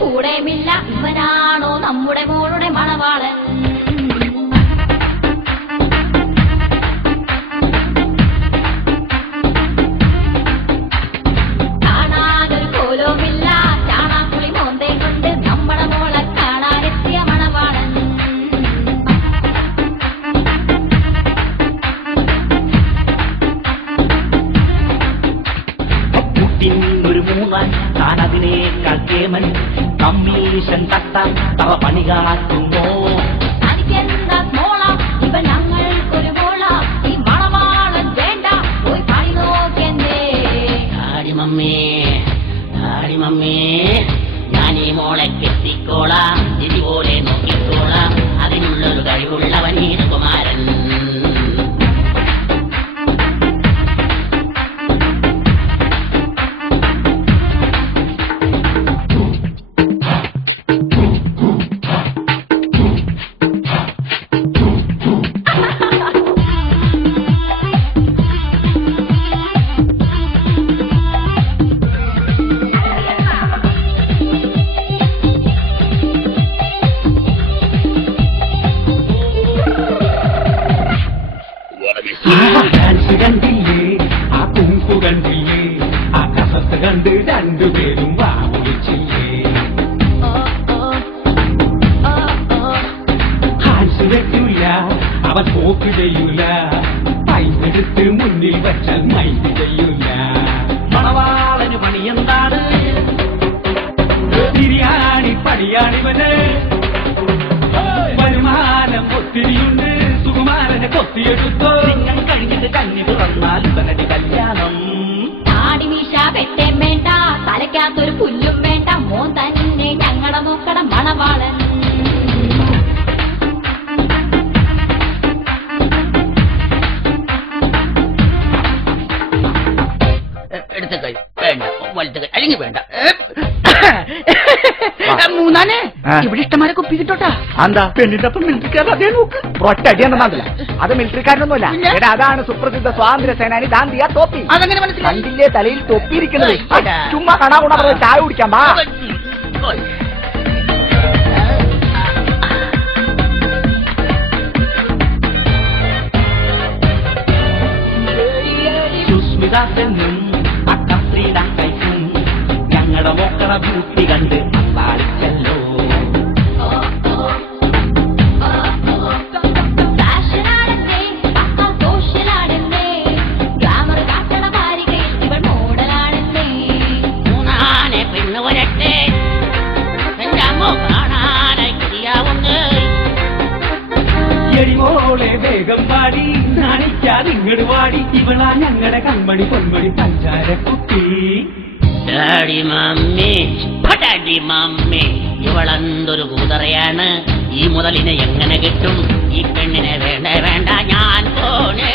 കൂടെയുമില്ല. ഇവനാണോ നമ്മുടെ മോളുടെ മണവാളൻ? കാണാതൊരു കോലവുമില്ല, ചാണാക്കുളി മോന്തേ കൊണ്ട് നമ്മുടെ മോളെ കാണാനെത്തിയ മണവാളൻ. ഒരു മൂന്നാൻ താനതിനേക്കാൾ കേമൻ കമ്മീഷൻ തട്ടാൻ തവ പണി കാട്ടുമ്പോ തനിക്കെന്താ മോള, ഇവൻ ഞങ്ങൾക്കൊരു മോള. ഈ മണവാളൻ വേണ്ട, പോയി പണി നോക്കെന്തേ. ഡാഡി മമ്മേ ഞാൻ ഈ മോളെ കെട്ടിക്കോളാം, ഇതുപോലെ നോക്കിക്കോളാം. അതിനുള്ളൊരു കഴിവുള്ളവനീന കുമാരൻ. ഡാൻസ് കണ്ടില്ലേ, ആ കുങ്കു കണ്ടില്ലേ, ആ കസത്ത് കണ്ട് രണ്ടുപേരും വാ വിളിച്ചില്ലേ. ഹാൻസ് വെക്കൂല, അവൻ പോക്ക് ചെയ്യൂല, പൈസെടുത്ത് മുന്നിൽ വച്ചാൽ മൈൻഡ് ചെയ്യൂല. മണവാളന് പണി എന്താണ്? ബിരിയാണി പണിയാണിവന്. വരുമാനം ഒത്തിരിയുണ്ട്, സുകുമാരനെ കൊത്തിയെടുത്തോ. നിങ്ങൾ കഴിഞ്ഞിട്ട് കഞ്ഞി തുറന്നാൽ ഇവനടി കല്യാണം. താടിമീശ പെട്ടേം വേണ്ട, തലയ്ക്കകത്തൊരു പുല്ലും വേണ്ട, മോൻ തന്നെ ഞങ്ങളുടെ നോക്കണം മണവാളൻ. എടുത്ത കൈ വേണ്ട, വലുത്ത കൈ അല്ലെങ്കിൽ വേണ്ട. മൂന്നാനെ ഇവിടെ ഇഷ്ടമാരെ കുപ്പി കിട്ടോട്ടാ. എന്താ പെണ്ണിന്റെ അപ്പം മിലിറ്ററിക്കാരൻ അതേ നോക്ക്. ഒറ്റ അടിയെന്നല്ല, അത് മിലിറ്ററിക്കാരനൊന്നുമല്ല. എടാ, അതാണ് സുപ്രസിദ്ധ സ്വാതന്ത്ര്യ സേനാനി ദാന്തിയ ടോപ്പി. അതങ്ങനെ മനസ്സിലായി? കണ്ടില്ലേ തലയിൽ തൊപ്പിയിരിക്കുന്നത്? ചുമ്മാ കാണാ ഗുണ ചായ കുടിക്കാൻ പാ. സുസ്മിതാസെന്നും അക്കസ്ത്രീലാക്കൈക്കും ഞങ്ങളുടെ മോക്കട ബ്യൂട്ടി കണ്ട് അസാളിച്ചല്ലോ. ഫാഷനാടല്ലേ, അക്കാൽ സോഷ്യലാടല്ലേ, ഗ്ലാമർ കാട്ടണ ഭാര്യകയിൽ ഇവൾ മോഡലാടല്ലേ. മൂന്നാനെ പെണ്ണ് വരട്ടെ, എന്റെ അമ്മ കാണാനായി ശരിയാവുന്നു. എടിമോളെ വേഗം പാടി, നാണിക്കാതിങ്ങട് വാടി, ഇവളാ ഞങ്ങളുടെ കൺമണി പൊന്മണി പഞ്ചാര കുട്ടി. ഡാഡി മമ്മി ഇവളെന്തൊരു കൂതറയാണ്. ഈ മുതലിനെ എങ്ങനെ കിട്ടും? ഈ പെണ്ണിനെ വേണ്ട ഞാൻ പോണേ.